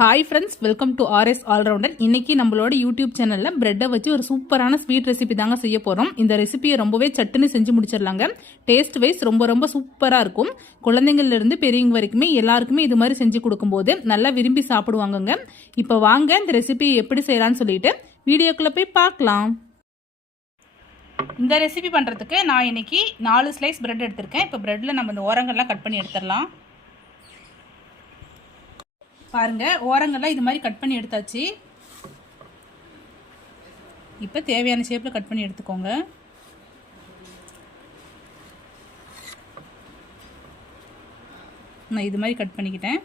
Hi friends, welcome to RS allrounder. இன்னைக்கு நம்மளோட YouTube சேனலில் பிரெட்டை வச்சு ஒரு சூப்பரான ஸ்வீட் ரெசிபி தாங்க செய்ய போகிறோம். இந்த ரெசிபியை ரொம்பவே சட்டுன்னு செஞ்சு முடிச்சிடலாங்க. டேஸ்ட் வைஸ் ரொம்ப சூப்பராக இருக்கும். குழந்தைங்கள்லேருந்து பெரியவங்க வரைக்குமே எல்லாருக்குமே இது மாதிரி செஞ்சு கொடுக்கும்போது நல்லா விரும்பி சாப்பிடுவாங்கங்க. இப்போ வாங்க இந்த ரெசிபியை எப்படி செய்யலான்னு சொல்லிட்டு வீடியோக்குள்ளே போய் பார்க்கலாம். இந்த ரெசிபி பண்ணுறதுக்கு நான் இன்னைக்கு 4 ஸ்லைஸ் பிரெட் எடுத்திருக்கேன். இப்போ பிரெட்டில் நம்ம இந்த ஓரங்கள்லாம் கட் பண்ணி எடுத்துடலாம். பாருங்க, ஓரங்கள்லாம் இது மாதிரி கட் பண்ணி எடுத்தாச்சு. இப்போ தேவையான ஷேப்பில் கட் பண்ணி எடுத்துக்கோங்க. நான் இது மாதிரி கட் பண்ணிக்கிட்டேன்.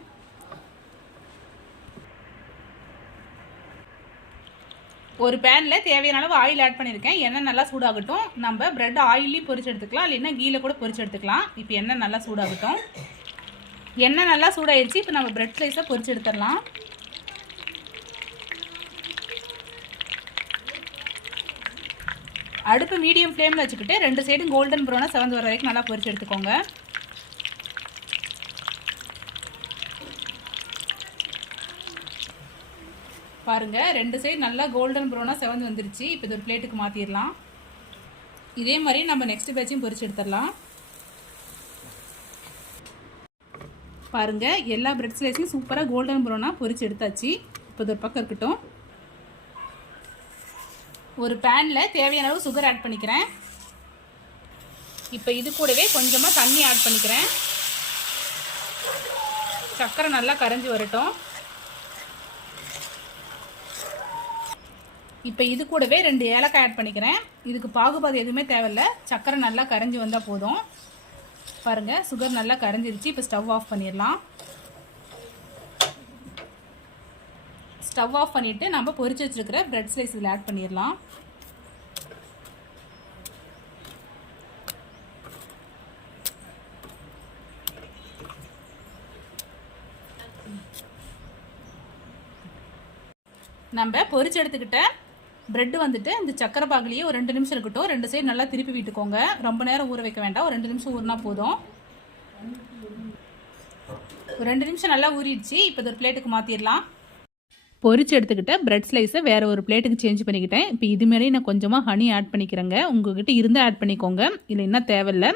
ஒரு பேனில் தேவையான அளவு ஆயில் ஆட் பண்ணியிருக்கேன். எண்ணெய் நல்லா சூடாகட்டும். நம்ம பிரெட் ஆயிலையும் பொரிச்சு எடுத்துக்கலாம், இல்லைன்னா கீழே கூட பொரிச்சு எடுத்துக்கலாம். இப்போ எண்ணெய் நல்லா சூடாகட்டும். எண்ணெய் நல்லா சூடாயிடுச்சு. இப்போ நம்ம பிரெட் ஸ்லைஸை பொரிச்சு எடுத்துடலாம். அடுப்பு மீடியம் ஃப்ளேமில் வச்சுக்கிட்டு 2 சைடும் கோல்டன் ப்ரௌனாக செவந்து வர வரைக்கும் நல்லா பொரிச்சு எடுத்துக்கோங்க. பாருங்க, 2 சைடு நல்லா கோல்டன் ப்ரௌனாக செவந்து வந்துருச்சு. இப்போ இது ஒரு பிளேட்டுக்கு மாற்றிடலாம். இதே மாதிரி நம்ம நெக்ஸ்ட் பேட்சையும் பொரிச்சு எடுத்துடலாம். பாருங்க, எல்லா பிரெட் ஸ்லைஸையும் சூப்பராக கோல்டன் ப்ரௌனாக பொரிச்சு எடுத்தாச்சு. இப்போ ஒரு பக்கம் இருக்கட்டும். ஒரு பேனில் தேவையான அளவு சுகர் ஆட் பண்ணிக்கிறேன். இப்போ இது கூடவே கொஞ்சமாக தண்ணி ஆட் பண்ணிக்கிறேன். சர்க்கரை நல்லா கரைஞ்சி வரட்டும். இப்போ இது கூடவே 2 ஏலக்காய் ஆட் பண்ணிக்கிறேன். இதுக்கு பாகுபாடு எதுவுமே தேவையில்லை, சர்க்கரை நல்லா கரைஞ்சி வந்தால் போதும். பாருங்க, சுகர் நல்லா கரைஞ்சிருச்சு. இப்போ ஸ்டவ் ஆஃப் பண்ணிடலாம். ஸ்டவ் ஆஃப் பண்ணிவிட்டு நம்ம பொரிச்சு வச்சுருக்கிற பிரெட் ஸ்லைஸ் இதில் ஆட் பண்ணிடலாம். நம்ம பொரிச்சு எடுத்துக்கிட்ட பிரெட் வந்துட்டு இந்த சக்கரை பாகுலேயே ஒரு 2 நிமிஷம் இருக்கட்டும். 2 சைடு நல்லா திருப்பி விட்டுக்கோங்க. ரொம்ப நேரம் ஊற வைக்க வேண்டாம், ஒரு 2 நிமிஷம் ஊறினா போதும். ஒரு 2 நிமிஷம் நல்லா ஊறிடுச்சு. இப்போ ஒரு பிளேட்டுக்கு மாற்றிடலாம். பொரிச்சு எடுத்துக்கிட்ட பிரெட் ஸ்லைஸை வேறு ஒரு பிளேட்டுக்கு சேஞ்ச் பண்ணிக்கிட்டேன். இப்போ இது மேலே நான் கொஞ்சமாக ஹனி ஆட் பண்ணிக்கிறேங்க. உங்கள்கிட்ட இருந்தால் ஆட் பண்ணிக்கோங்க, இல்லைன்னா தேவையில்லை.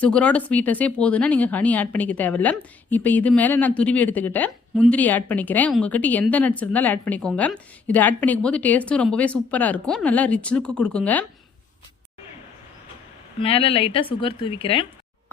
சுகரோட ஸ்வீட்டஸே போதுன்னா நீங்கள் ஹனி ஆட் பண்ணிக்க தேவையில்லை. இப்போ இது மேலே நான் துருவி எடுத்துக்கிட்ட முந்திரி ஆட் பண்ணிக்கிறேன். உங்கள்கிட்ட எந்த நட்ஸ் இருந்தாலும் ஆட் பண்ணிக்கோங்க. இது ஆட் பண்ணிக்கும் போது டேஸ்ட்டும் ரொம்பவே சூப்பராக இருக்கும், நல்லா ரிச் லுக்கு கொடுக்குங்க. மேலே லைட்டாக சுகர் தூவிக்கிறேன்.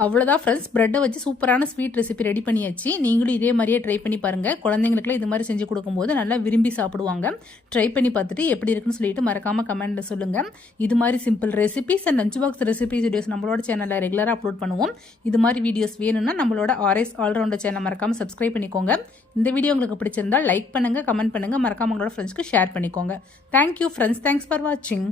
அவ்வளோதான் ஃப்ரெண்ட்ஸ், பிரெட்டை வச்சு சூப்பரான ஸ்வீட் ரெசிபி ரெடி பண்ணியாச்சு. நீங்களும் இதே மாதிரியே ட்ரை பண்ணி பாருங்கள். குழந்தைங்களுக்குலாம் இது மாதிரி செஞ்சு கொடுக்கும்போது நல்லா விரும்பி சாப்பிடுவாங்க. ட்ரை பண்ணி பார்த்துட்டு எப்படி இருக்குன்னு சொல்லிட்டு மறக்காமல் கமெண்ட்டில் சொல்லுங்கள். இது மாதிரி simple recipes and lunch box recipes videos நம்மளோட சேனலில் ரெகுலராக அப்லோட் பண்ணுவோம். இது மாதிரி வீடியோஸ் வேணும்னா நம்மளோட ஆர்எஸ் ஆல்ரவுண்டர் சேனல் மறக்காமல் சப்ஸ்கிரைப் பண்ணிக்கோங்க. இந்த வீடியோ உங்களுக்கு பிடிச்சிருந்தால் லைக் பண்ணுங்கள், கமெண்ட் பண்ணுங்கள், மறக்காமல் உங்களோட ஃப்ரெண்ட்ஸ்க்கு ஷேர் பண்ணிக்கோங்க. தேங்க்யூ ஃப்ரெண்ட்ஸ், தேங்க்ஸ் ஃபார் வாட்சிங்.